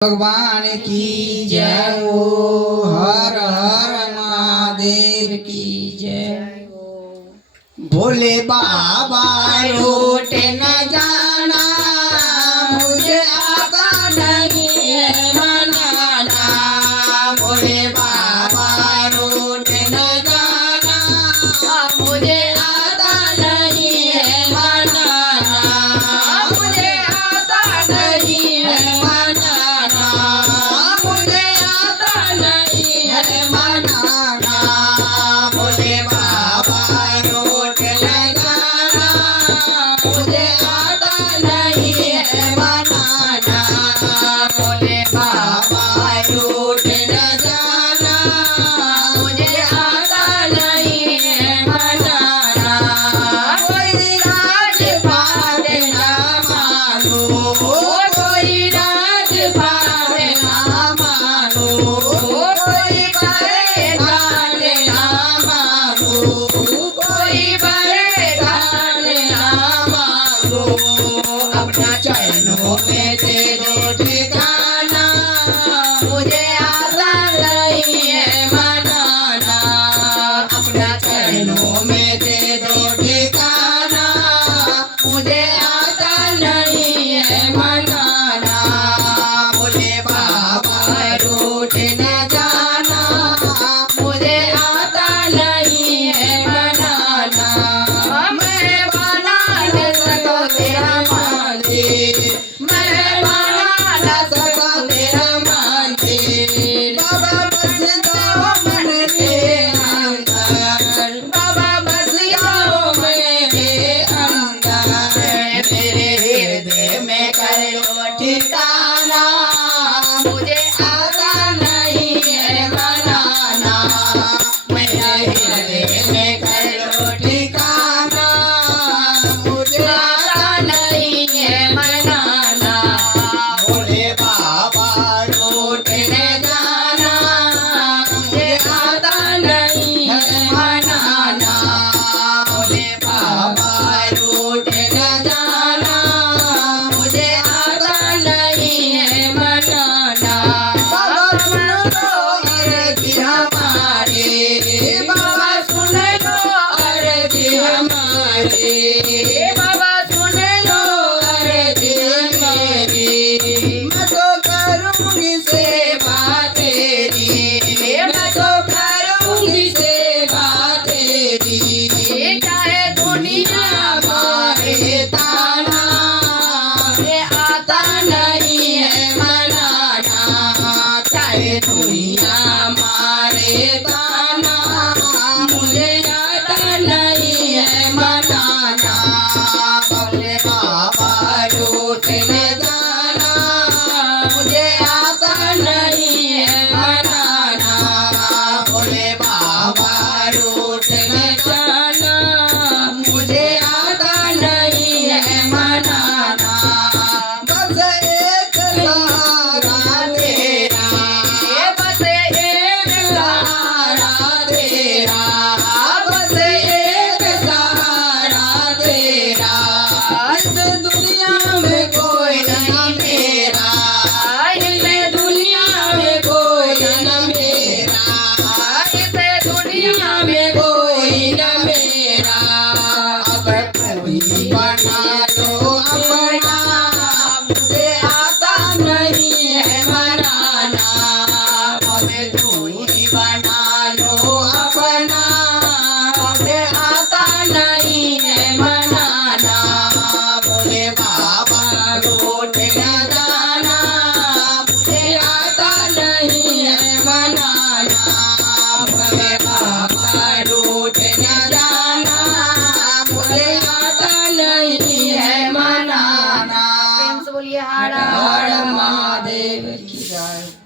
भगवान की जय हो। हर हर महादेव की जय हो। भोले बाबा रोट न जाना, मुझे आता नहीं है मनाना। भोले बाबा रोट न जाना, मुझे आता नहीं है मनाना। मुझे आता नहीं है मनाना। मुझे आता नहीं है मनाना। भोले बाबा रोट न जाना, मुझे आता नहीं है मनाना। भोले बाबा रोट न जाना, मुझे आता नहीं है मनाना। कोई राज पार ना मानो, कोई राज पार ना मानो, कोई बरदान ना मानो, कोई बरदान ना मानो। अपना चरणों में दे दो ठिकाना, मुझे आता नहीं है मनाना। अपना चरणों में दे दो ठिकाना, मुझे आता नहीं है मनाना। भोले बाबा रूठ न जाना, मुझे आता नहीं है मनाना। मैं बना न सको तेरा मंदिर, मैं बना न सको तेरा मंदिर। बाबा बस जाओ मन के अंदर, बाबा बस जाओ मेरे अंदर। मेरे हृदय में कर लो ठिकाना, मुझे आता नहीं है मनाना। मेरे हृदय में कर लो ठिकाना, मुझे आता नहीं है मनाना। भोले बाबा रोट न जाना, मुझे आता नहीं है मनाना। भोले बाबा रोट न जाना, मुझे आता नहीं है मनाना। बाबा सुन लो अर्जी हमारे, बाबा सुन लो अर्जी हमारे। बाबा सुन लो अर्जी मेरी, मैं तो करूँगी सेवा तेरी, मैं तो करूँगी सेवा तेरी। चाहे दुनिया मारे ताना, मुझे आता नहीं है मनाना। चाहे दुनिया मारे ताना, मुझे आता नहीं है मनाना। भोले बाबा रूठ न जाना, मुझे आता नहीं है मनाना। भोले बाबा रूठ न जाना, मुझे आता नहीं है मनाना। बस एक सहारा तेरा, बस एक सहारा तेरा, बस एक सहारा तेरा। इस दुनिया में कोई नहीं मेरा, इस दुनिया में कोई न मेरा, इस दुनिया में कोई न मेरा। अब तू ही बना लो अपना, मुझे आता नहीं है मनाना। अब तू ही बना लो अपना, मुझे आता नहीं है मनाना। भोले बाबा रोट न जाना, मुझे आता नहीं है मनाना। भोले बाबा रोट न जाना, मुझे आता नहीं है मनाना। प्रेम से बोलिए हर हर महादेव की जय।